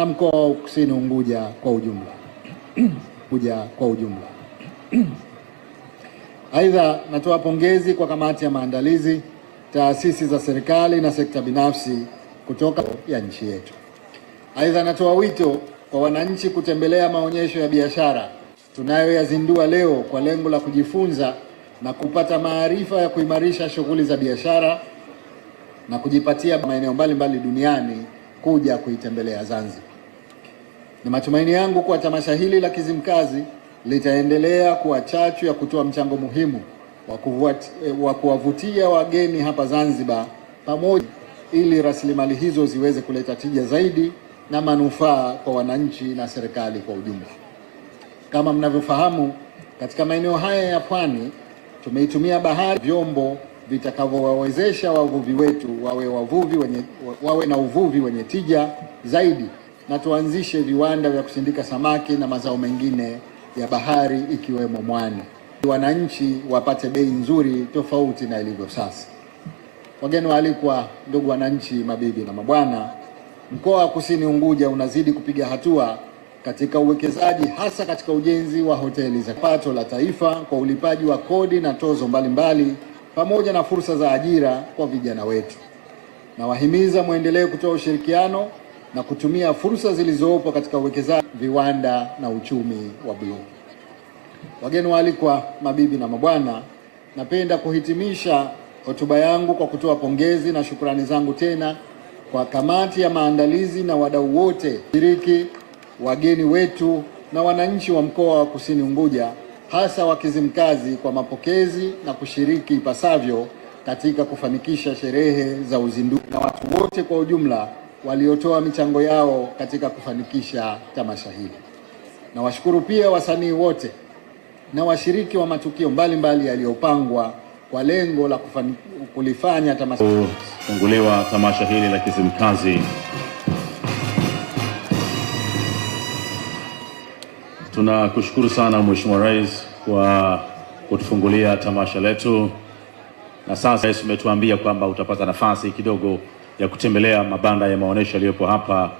na mkoa wa Kusini Unguja kwa ujumla. Aidha, natoa pongezi kwa kamati ya maandalizi, taasisi za serikali na sekta binafsi kutoka ya nchi yetu. Aidha, natoa wito kwa wananchi kutembelea maonyesho ya biashara tunayoyazindua leo kwa lengo la kujifunza na kupata maarifa ya kuimarisha shughuli za biashara na kujipatia maeneo mbalimbali duniani kuja kuitembelea Zanzibar. Ni matumaini yangu kuwa tamasha hili la Kizimkazi litaendelea kuwa chachu ya kutoa mchango muhimu wa kuwavutia wageni hapa Zanzibar pamoja, ili rasilimali hizo ziweze kuleta tija zaidi na manufaa kwa wananchi na serikali kwa ujumla. Kama mnavyofahamu, katika maeneo haya ya pwani tumeitumia bahari, vyombo vitakavyowawezesha wavuvi wetu wawe na uvuvi wenye tija zaidi, na tuanzishe viwanda vya kusindika samaki na mazao mengine ya bahari ikiwemo mwani, wananchi wapate bei nzuri tofauti na ilivyo sasa. Wageni waalikwa, ndugu wananchi, mabibi na mabwana, mkoa wa Kusini Unguja unazidi kupiga hatua katika uwekezaji, hasa katika ujenzi wa hoteli za pato la taifa kwa ulipaji wa kodi na tozo mbalimbali pamoja na fursa za ajira kwa vijana wetu. Nawahimiza muendelee kutoa ushirikiano na kutumia fursa zilizopo katika uwekezaji, viwanda na uchumi wa bluu. Wageni waalikwa, mabibi na mabwana, napenda kuhitimisha hotuba yangu kwa kutoa pongezi na shukrani zangu tena kwa kamati ya maandalizi na wadau wote shiriki, wageni wetu na wananchi wa mkoa wa Kusini Unguja, hasa wa Kizimkazi, kwa mapokezi na kushiriki ipasavyo katika kufanikisha sherehe za uzinduzi, na watu wote kwa ujumla waliotoa michango yao katika kufanikisha tamasha hili. Nawashukuru pia wasanii wote na washiriki wa matukio mbalimbali yaliyopangwa kwa lengo la kulifanya tamasha kufunguliwa tamasha hili la Kizimkazi. Tunakushukuru sana Mheshimiwa Rais kwa kutufungulia tamasha letu, na sasa Rais umetuambia kwamba utapata nafasi kidogo ya kutembelea mabanda ya maonesho yaliyopo hapa